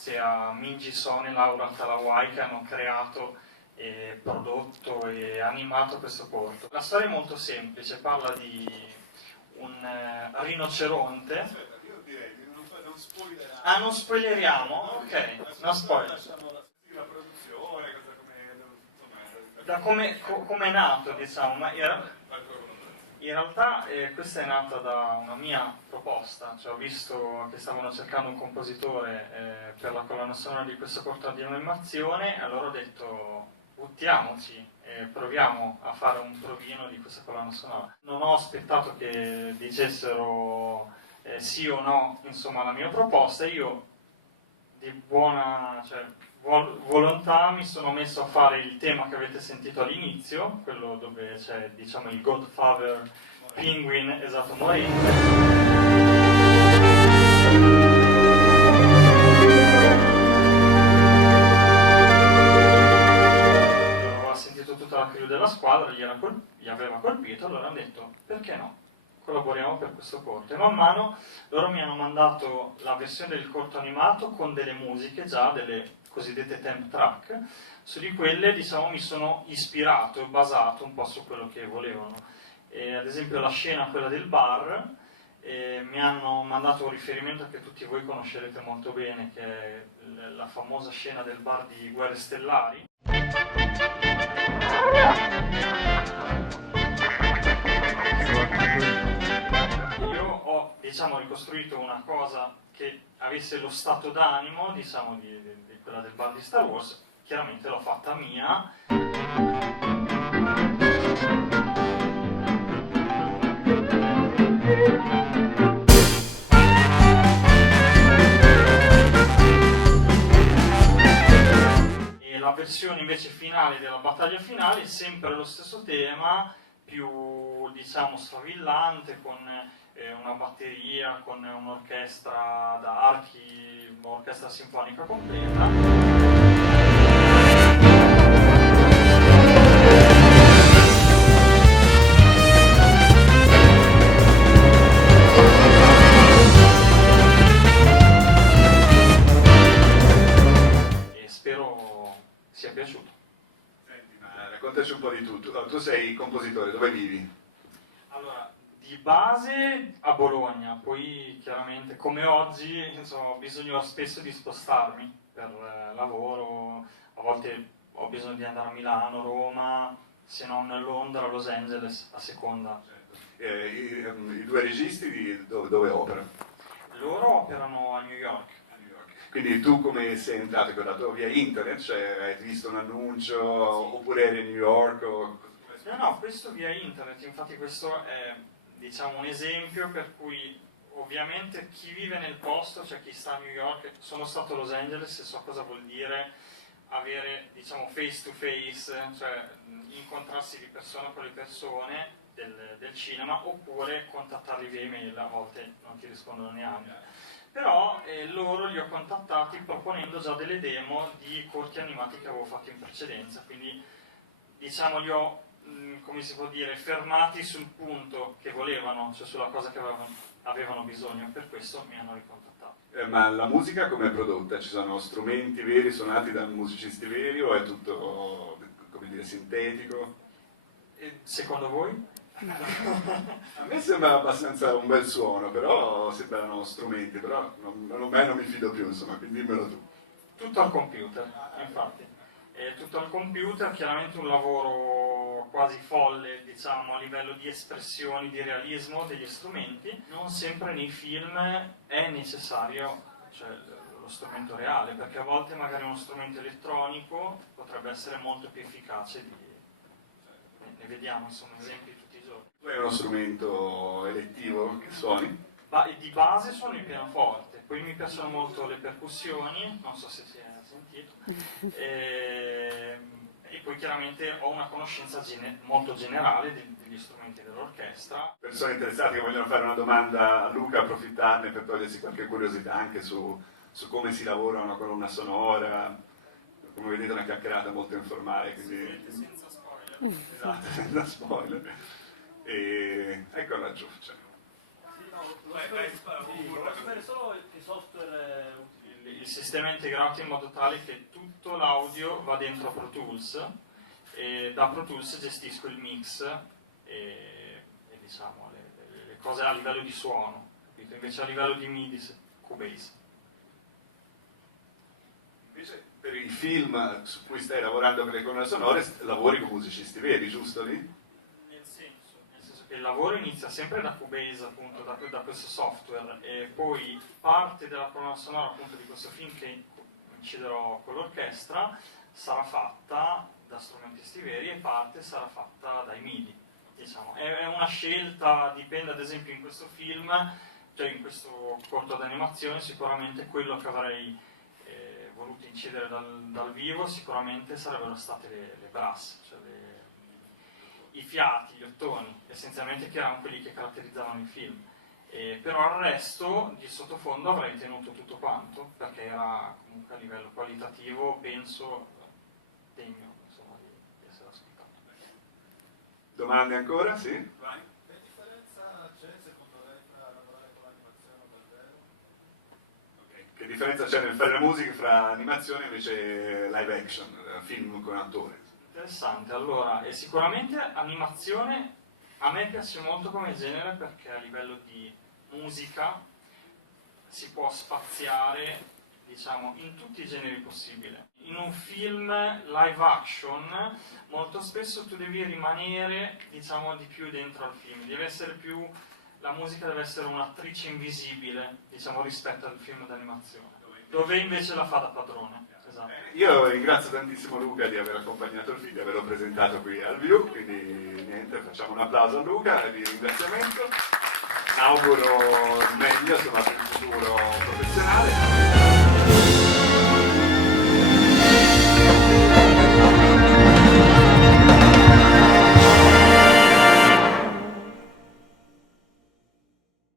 grazie a Minji Son e Laura Talawai che hanno creato, prodotto e animato questo corto. La storia è molto semplice, parla di un rinoceronte. Aspetta, io direi di non spoilerare. Ah, non spoileriamo? Ok, non spoiler. La produzione, Da come è nato, diciamo, ma in realtà questa è nata da una mia proposta, cioè ho visto che stavano cercando un compositore per la colonna sonora di questo corto di animazione e allora ho detto buttiamoci e proviamo a fare un provino di questa colonna sonora. Non ho aspettato che dicessero sì o no, insomma, alla mia proposta. Io di buona volontà mi sono messo a fare il tema che avete sentito all'inizio, quello dove c'è, diciamo, il Godfather Penguin, esatto, morente. Tutta la crew della squadra gli aveva colpito, allora hanno detto perché no, collaboriamo per questo corto, e man mano loro mi hanno mandato la versione del corto animato con delle musiche già, delle cosiddette temp track, su di quelle, diciamo, mi sono ispirato e basato un po' su quello che volevano. Ad esempio la scena, quella del bar, mi hanno mandato un riferimento che tutti voi conoscerete molto bene, che è la famosa scena del bar di Guerre Stellari. Io ho, diciamo, ricostruito una cosa che avesse lo stato d'animo, diciamo, di quella del bar di Star Wars. Chiaramente l'ho fatta mia. La versione invece finale della battaglia finale è sempre lo stesso tema, più, diciamo, stravillante, con una batteria, con un'orchestra da archi, un'orchestra sinfonica completa. Sia piaciuto. Senti, ma raccontaci un po' di tutto. No, tu sei compositore, dove vivi? Allora, di base a Bologna, poi chiaramente come oggi, insomma, ho bisogno spesso di spostarmi per lavoro, a volte ho bisogno di andare a Milano, Roma, se non Londra, Los Angeles, a seconda. Certo. I due registi dove operano? Loro operano a New York. Quindi tu come sei entrato? Hai dato via internet? Cioè hai visto un annuncio oppure eri a New York? No, questo via internet, infatti questo è, diciamo, un esempio per cui ovviamente chi vive nel posto, cioè chi sta a New York, sono stato a Los Angeles e so cosa vuol dire avere, diciamo, face to face, cioè incontrarsi di persona con le persone del cinema, oppure contattarli via email, a volte non ti rispondono neanche. Però loro li ho contattati proponendo già delle demo di corti animati che avevo fatto in precedenza, quindi, diciamo, li ho, come si può dire, fermati sul punto che volevano, cioè sulla cosa che avevano bisogno, per questo mi hanno ricontattato. Ma la musica come è prodotta? Ci sono strumenti veri suonati da musicisti veri o è tutto, come dire, sintetico? Secondo voi? A me sembra abbastanza un bel suono, però sembrano strumenti, però non mi fido più, insomma, quindi dimmelo tu. Tutto al computer, infatti. Tutto al computer, chiaramente un lavoro quasi folle, diciamo, a livello di espressioni, di realismo degli strumenti. Non sempre nei film è necessario, cioè, lo strumento reale, perché a volte magari uno strumento elettronico potrebbe essere molto più efficace ne vediamo, insomma, esempi tutti i giorni. Tu hai uno strumento elettivo che suoni? Di base suono il pianoforte, poi mi piacciono molto le percussioni, non so se si è sentito, e poi chiaramente ho una conoscenza molto generale degli strumenti dell'orchestra. Persone interessate che vogliono fare una domanda a Luca, approfittarne per togliersi qualche curiosità anche su come si lavora una colonna sonora. Come vedete è una chiacchierata molto informale, quindi... Senza spoiler. Esatto, senza spoiler. E ecco laggiù, cioè. Volevo sapere solo che software utilizzi. il sistema è integrato in modo tale che tutto l'audio va dentro Pro Tools e da Pro Tools gestisco il mix e diciamo le cose a livello di suono, capito? Invece a livello di MIDI Cubase. Invece per il film su cui stai lavorando per le colonne sonore lavori con musicisti veri, giusto lì? Nel senso che il lavoro inizia sempre da Cubase, appunto, da questo software, e poi parte della colonna sonora appunto di questo film che inciderò con l'orchestra sarà fatta da strumentisti veri e parte sarà fatta dai MIDI. Diciamo. È una scelta, dipende ad esempio in questo film, cioè in questo corto d'animazione, sicuramente quello che avrei voluto incidere dal vivo sicuramente sarebbero state le brass, cioè i fiati, gli ottoni, essenzialmente, che erano quelli che caratterizzavano il film. Però il resto di sottofondo avrei tenuto tutto quanto, perché era comunque a livello qualitativo, penso, degno, insomma, di essere ascoltato. Domande ancora? Sì? Vai. Che differenza c'è secondo lei tra lavorare con l'animazione davvero? Okay. Che differenza c'è nel fare la musica fra animazione e invece live action, film con attore? Interessante, allora, sicuramente animazione a me piace molto come genere perché a livello di musica si può spaziare, diciamo, in tutti i generi possibili. In un film live action molto spesso tu devi rimanere, diciamo, di più dentro al film, la musica deve essere un'attrice invisibile, diciamo, rispetto al film d'animazione, dove invece la fa da padrone. Esatto. Io ringrazio tantissimo Luca di aver accompagnato il film, di averlo presentato qui al View, quindi niente, facciamo un applauso a Luca di ringraziamento. Auguro il meglio, insomma, per il futuro professionale.